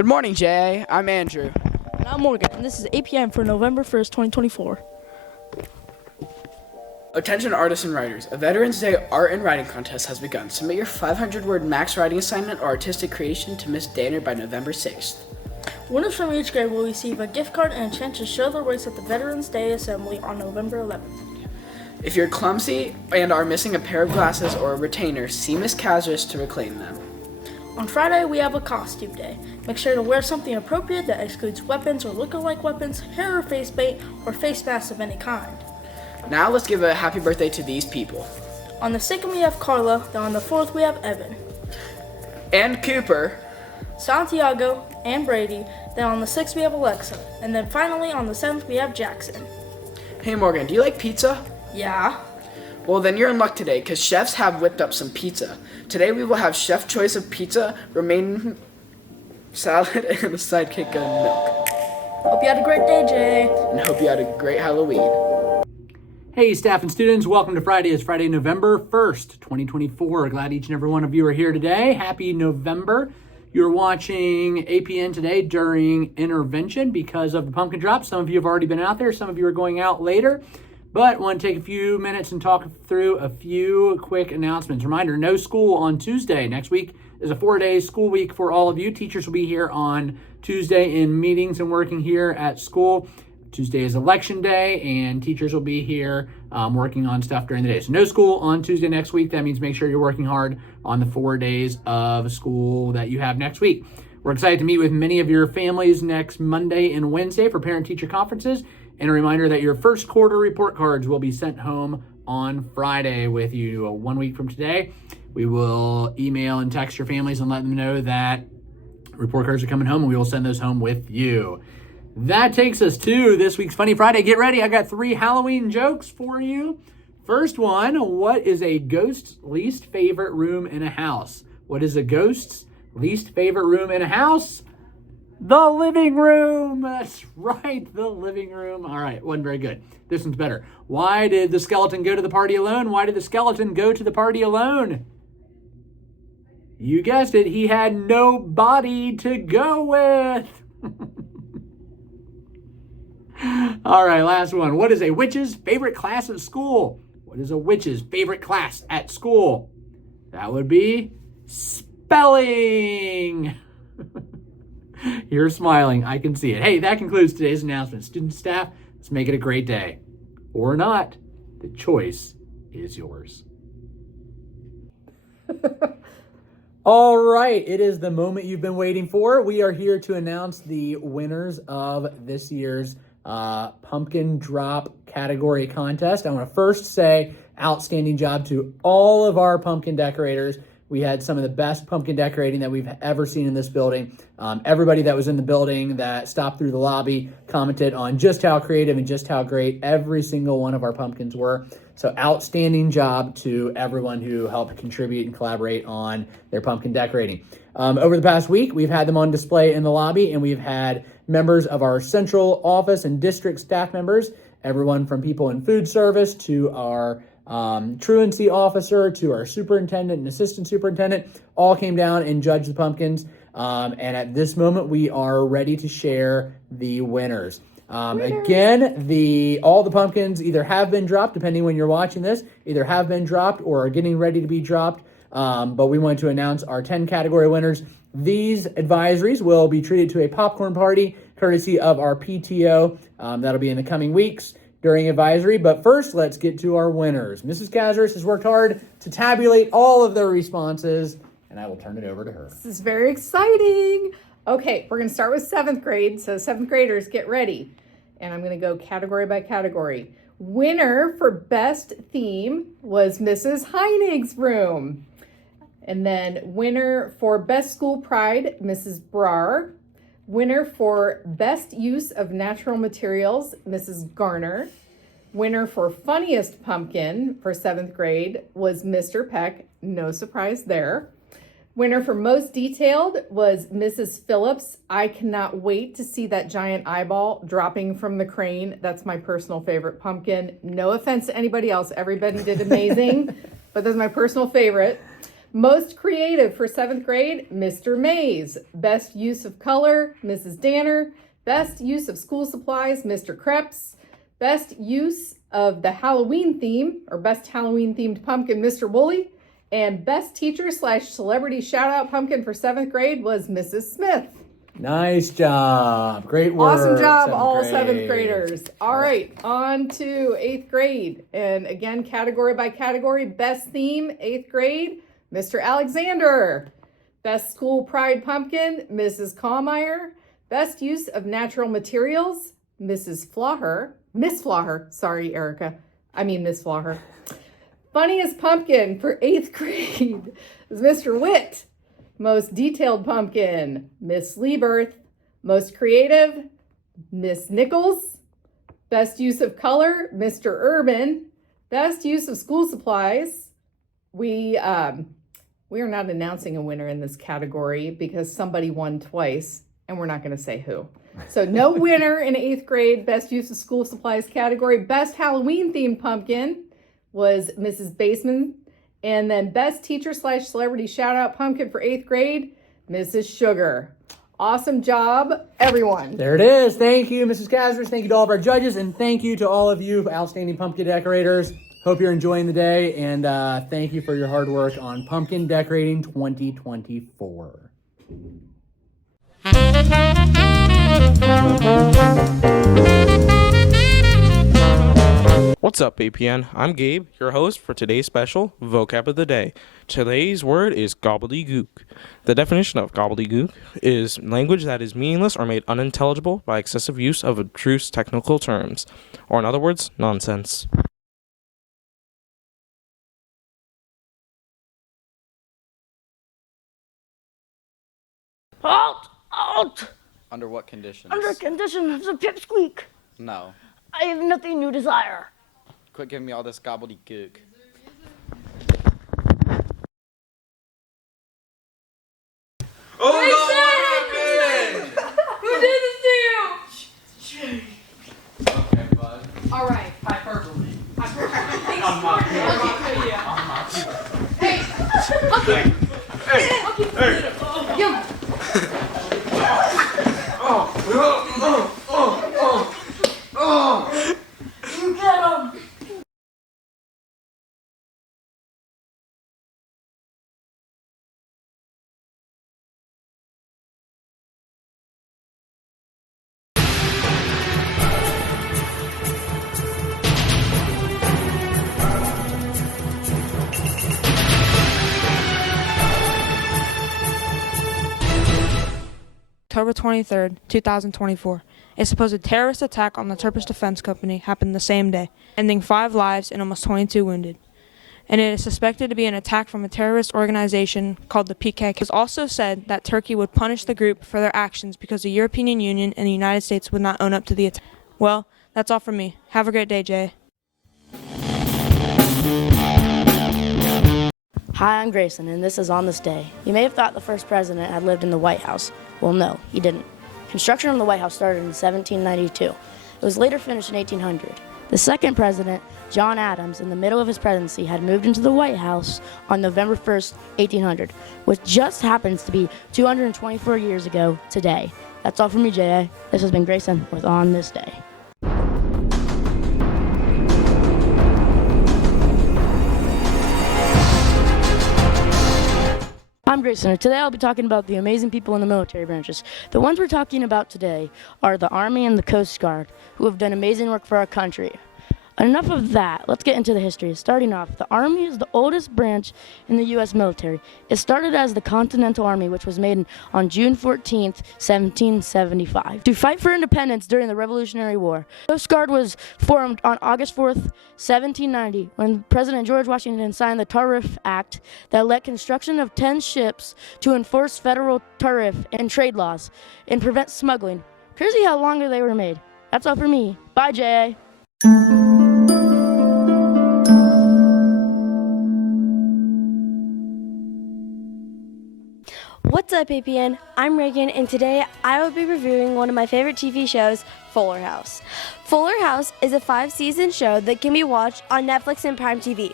Good morning, Jay. I'm Andrew. And I'm Morgan, and this is 8 p.m. for November 1st, 2024. Attention artists and writers. A Veterans Day art and writing contest has begun. Submit your 500-word max writing assignment or artistic creation to Miss Danner by November 6th. Winners from each grade will receive a gift card and a chance to show their works at the Veterans Day Assembly on November 11th. If you're clumsy and are missing a pair of glasses or a retainer, see Miss Kazris to reclaim them. On Friday, we have a costume day. Make sure to wear something appropriate that excludes weapons or look-alike weapons, hair or face paint, or face masks of any kind. Now let's give a happy birthday to these people. On the 2nd, we have Carla. Then on the 4th, we have Evan. And Cooper. Santiago and Brady. Then on the 6th, we have Alexa. And then finally, on the 7th, we have Jackson. Hey Morgan, do you like pizza? Yeah. Well, then you're in luck today, because chefs have whipped up some pizza. Today we will have chef choice of pizza, romaine salad, and a sidekick of milk. Hope you had a great day, Jay. And hope you had a great Halloween. Hey, staff and students, welcome to Friday. It's Friday, November 1st, 2024. Glad each and every one of you are here today. Happy November. You're watching APN today during intervention because of the pumpkin drop. Some of you have already been out there. Some of you are going out later. But I want to take a few minutes and talk through a few quick announcements. Reminder, no school on Tuesday. Next week is a 4-day school week for all of you. Teachers will be here on Tuesday in meetings and working here at school. Tuesday is election day, and teachers will be here working on stuff during the day. So no school on Tuesday next week. That means make sure you're working hard on the 4 days of school that you have next week. We're excited to meet with many of your families next Monday and Wednesday for parent-teacher conferences. And a reminder that your first quarter report cards will be sent home on Friday with you. 1 week from today, we will email and text your families and let them know that report cards are coming home, and we will send those home with you. That takes us to this week's Funny Friday. Get ready. I got 3 Halloween jokes for you. First one, what is a ghost's least favorite room in a house? What is a ghost's least favorite room in a house? The living room. That's right, the living room. All right, wasn't very good. This one's better. Why did the skeleton go to the party alone? Why did the skeleton go to the party alone? You guessed it, he had no body to go with. All right, last one. What is a witch's favorite class at school? What is a witch's favorite class at school? That would be spelling. You're smiling. I can see it. Hey, that concludes today's announcement. Student staff, let's make it a great day. Or not. The choice is yours. All right. It is the moment you've been waiting for. We are here to announce the winners of this year's pumpkin drop category contest. I want to first say outstanding job to all of our pumpkin decorators. We had some of the best pumpkin decorating that we've ever seen in this building. Everybody that was in the building that stopped through the lobby commented on just how creative and just how great every single one of our pumpkins were. So outstanding job to everyone who helped contribute and collaborate on their pumpkin decorating. Over the past week, we've had them on display in the lobby, and we've had members of our central office and district staff members, everyone from people in food service to our truancy officer to our superintendent and assistant superintendent, all came down and judged the pumpkins. And at this moment, we are ready to share the winners. Again, all the pumpkins either have been dropped, depending when you're watching this, either have been dropped or are getting ready to be dropped. But we want to announce our 10 category winners. These advisories will be treated to a popcorn party courtesy of our PTO. That'll be in the coming weeks during advisory. But first, let's get to our winners. Mrs. Kazris has worked hard to tabulate all of their responses, and I will turn it over to her. This is very exciting. Okay, we're going to start with 7th grade. So 7th graders, get ready. And I'm going to go category by category. Winner for best theme was Mrs. Heinig's room. And then winner for best school pride, Mrs. Brar. Winner for best use of natural materials, Mrs. Garner. Winner for funniest pumpkin for 7th grade was Mr. Peck. No surprise there. Winner for most detailed was Mrs. Phillips. I cannot wait to see that giant eyeball dropping from the crane. That's my personal favorite pumpkin. No offense to anybody else. Everybody did amazing, but that's my personal favorite. Most creative for 7th grade, Mr. Mays. Best use of color, Mrs. Danner. Best use of school supplies, Mr. Krebs. Best use of the Halloween theme, or best Halloween themed pumpkin, Mr. Woolley. And best teacher / celebrity shout out pumpkin for 7th grade was Mrs. Smith. Nice job. Great work. Awesome job, all grade. 7th graders. All right, on to 8th grade. And again, category by category, best theme, 8th grade, Mr. Alexander. Best school pride pumpkin, Mrs. Kallmeyer. Best use of natural materials, Mrs. Flaher. Miss Flaher. Sorry, Erica. I mean Miss Flaher. Funniest pumpkin for 8th grade is Mr. Witt. Most detailed pumpkin, Miss Lieberth. Most creative, Miss Nichols. Best use of color, Mr. Urban. Best use of school supplies. We are not announcing a winner in this category because somebody won twice, and we're not going to say who. So no winner in 8th grade, best use of school supplies category. Best Halloween themed pumpkin was Mrs. Baseman. And then best teacher / celebrity shout out pumpkin for 8th grade, Mrs. Sugar. Awesome job, everyone. There it is. Thank you, Mrs. Casvers. Thank you to all of our judges. And thank you to all of you outstanding pumpkin decorators. Hope you're enjoying the day. And thank you for your hard work on Pumpkin Decorating 2024. What's up, APN? I'm Gabe, your host for today's special Vocab of the Day. Today's word is gobbledygook. The definition of gobbledygook is language that is meaningless or made unintelligible by excessive use of abstruse technical terms, or in other words, nonsense. Halt! Under what conditions? Under conditions of pipsqueak, No. I have nothing you desire. Quit giving me all this gobbledygook. Who did this to you? Okay, bud. All right. Hyperbole. You get him! October 23rd, 2024. A supposed terrorist attack on the Turkish Defense Company happened the same day, ending 5 lives and almost 22 wounded. And it is suspected to be an attack from a terrorist organization called the PKK. It was also said that Turkey would punish the group for their actions because the European Union and the United States would not own up to the attack. Well, that's all from me. Have a great day, Jay. Hi, I'm Grayson, and this is On This Day. You may have thought the first president had lived in the White House. Well, no, he didn't. Construction on the White House started in 1792. It was later finished in 1800. The second president, John Adams, in the middle of his presidency, had moved into the White House on November 1st, 1800, which just happens to be 224 years ago today. That's all from me, J.A. This has been Grayson with On This Day. I'm Grayson. Today I'll be talking about the amazing people in the military branches. The ones we're talking about today are the Army and the Coast Guard, who have done amazing work for our country. Enough of that. Let's get into the history. Starting off, the Army is the oldest branch in the U.S. military. It started as the Continental Army, which was made on June 14th, 1775, to fight for independence during the Revolutionary War. The Coast Guard was formed on August 4th, 1790, when President George Washington signed the Tariff Act that led construction of 10 ships to enforce federal tariff and trade laws and prevent smuggling. Crazy how long they were made. That's all for me. Bye, J.A. What's up, APN? I'm Reagan, and today I will be reviewing one of my favorite TV shows, Fuller House. Fuller House is a 5-season show that can be watched on Netflix and Prime TV.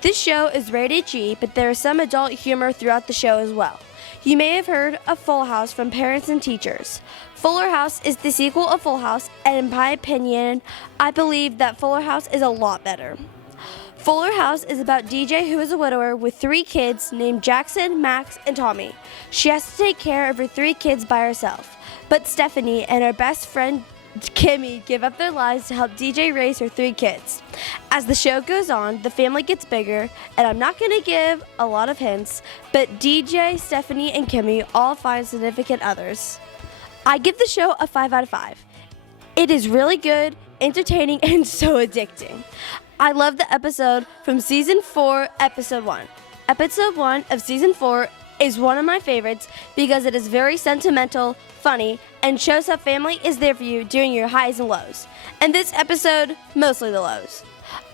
This show is rated G, but there is some adult humor throughout the show as well. You may have heard of Full House from parents and teachers. Fuller House is the sequel of Full House, and in my opinion, I believe that Fuller House is a lot better. Fuller House is about DJ, who is a widower with 3 kids named Jackson, Max, and Tommy. She has to take care of her 3 kids by herself, but Stephanie and her best friend Kimmy give up their lives to help DJ raise her 3 kids. As the show goes on, the family gets bigger, and I'm not going to give a lot of hints, but DJ, Stephanie, and Kimmy all find significant others. I give the show a 5 out of 5. It is really good, entertaining, and so addicting. I love the episode from Season 4, Episode 1. Episode 1 of Season 4 is one of my favorites because it is very sentimental, funny, and shows how family is there for you during your highs and lows. And this episode, mostly the lows.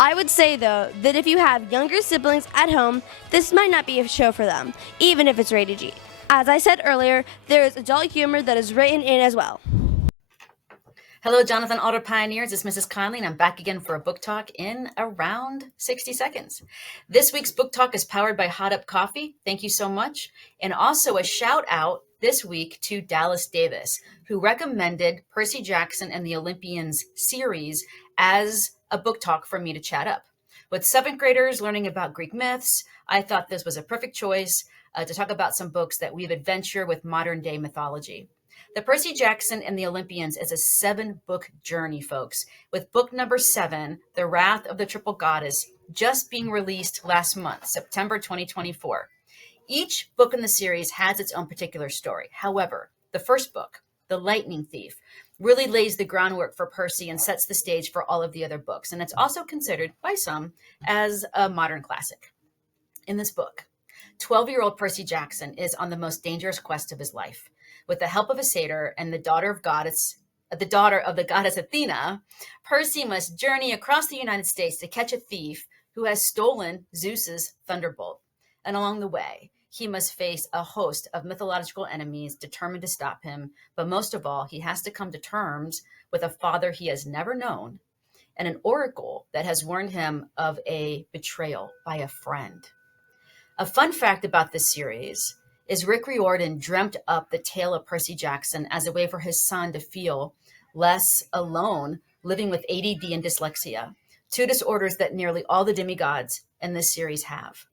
I would say, though, that if you have younger siblings at home, this might not be a show for them, even if it's rated G. As I said earlier, there is adult humor that is written in as well. Hello, Jonathan Alder Pioneers. It's Mrs. Conley, and I'm back again for a book talk in around 60 seconds. This week's book talk is powered by Hot Up Coffee. Thank you so much. And also a shout out this week to Dallas Davis, who recommended Percy Jackson and the Olympians series as a book talk for me to chat up. With 7th graders learning about Greek myths, I thought this was a perfect choice to talk about some books that weave adventure with modern day mythology. The Percy Jackson and the Olympians is a 7-book journey, folks, with book number 7, The Wrath of the Triple Goddess, just being released last month, September 2024. Each book in the series has its own particular story. However, the first book, The Lightning Thief, really lays the groundwork for Percy and sets the stage for all of the other books. And it's also considered by some as a modern classic. In this book, 12-year-old Percy Jackson is on the most dangerous quest of his life. With the help of a satyr and the daughter of the goddess Athena, Percy must journey across the United States to catch a thief who has stolen Zeus's thunderbolt. And along the way, he must face a host of mythological enemies determined to stop him. But most of all, he has to come to terms with a father he has never known and an oracle that has warned him of a betrayal by a friend. A fun fact about this series is Rick Riordan dreamt up the tale of Percy Jackson as a way for his son to feel less alone living with ADD and dyslexia, 2 disorders that nearly all the demigods in this series have.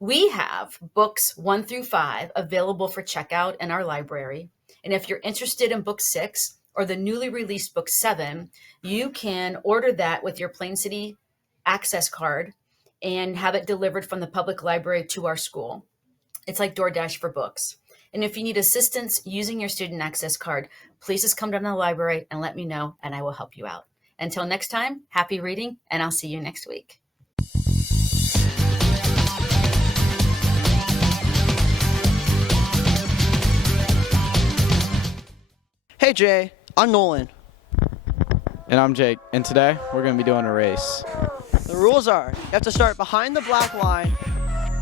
We have books 1 through 5 available for checkout in our library. And if you're interested in book 6 or the newly released book 7, you can order that with your Plain City access card and have it delivered from the public library to our school. It's like DoorDash for books. And if you need assistance using your student access card, please just come down to the library and let me know, and I will help you out. Until next time, happy reading, and I'll see you next week. Hey Jay, I'm Nolan. And I'm Jake, and today we're going to be doing a race. The rules are, you have to start behind the black line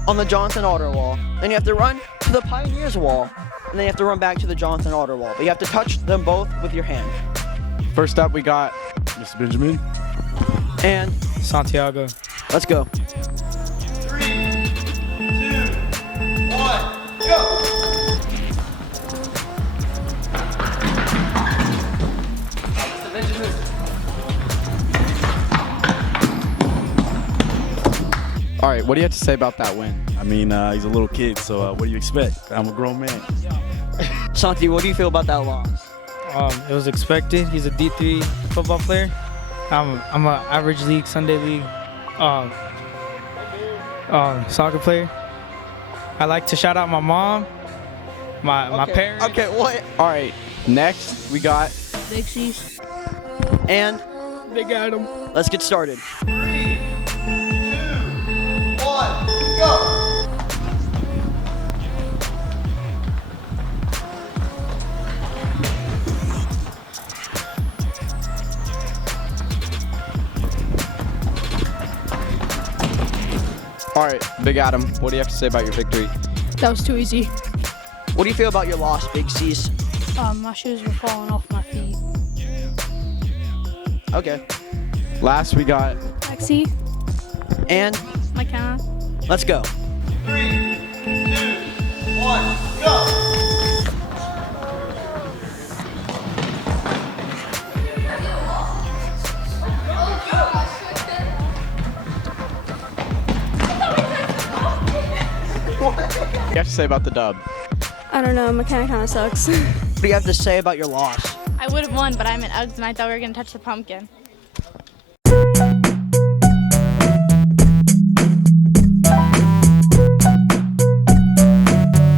on the Jonathan Alder wall, then you have to run to the Pioneers wall, and then you have to run back to the Jonathan Alder wall, but you have to touch them both with your hand. First up, we got Mr. Benjamin and Santiago. Let's go. 3, 2, 1, go! All right, what do you have to say about that win? I mean, he's a little kid, so what do you expect? I'm a grown man. Santi, what do you feel about that loss? It was expected. He's a D3 football player. I'm an average league, Sunday league soccer player. I like to shout out my mom, my parents. Okay, what? All right, next we got Big C's. And Big Adam. Let's get started. 3, 2, 1, go! All right, Big Adam, what do you have to say about your victory? That was too easy. What do you feel about your loss, Big C's? My shoes were falling off my feet. Okay. Last we got Lexi. And McKenna. Let's go. 3, 2, 1, go! What do you have to say about the dub? I don't know, McKenna kind of sucks. What do you have to say about your loss? I would have won, but I'm in Uggs and I thought we were going to touch the pumpkin.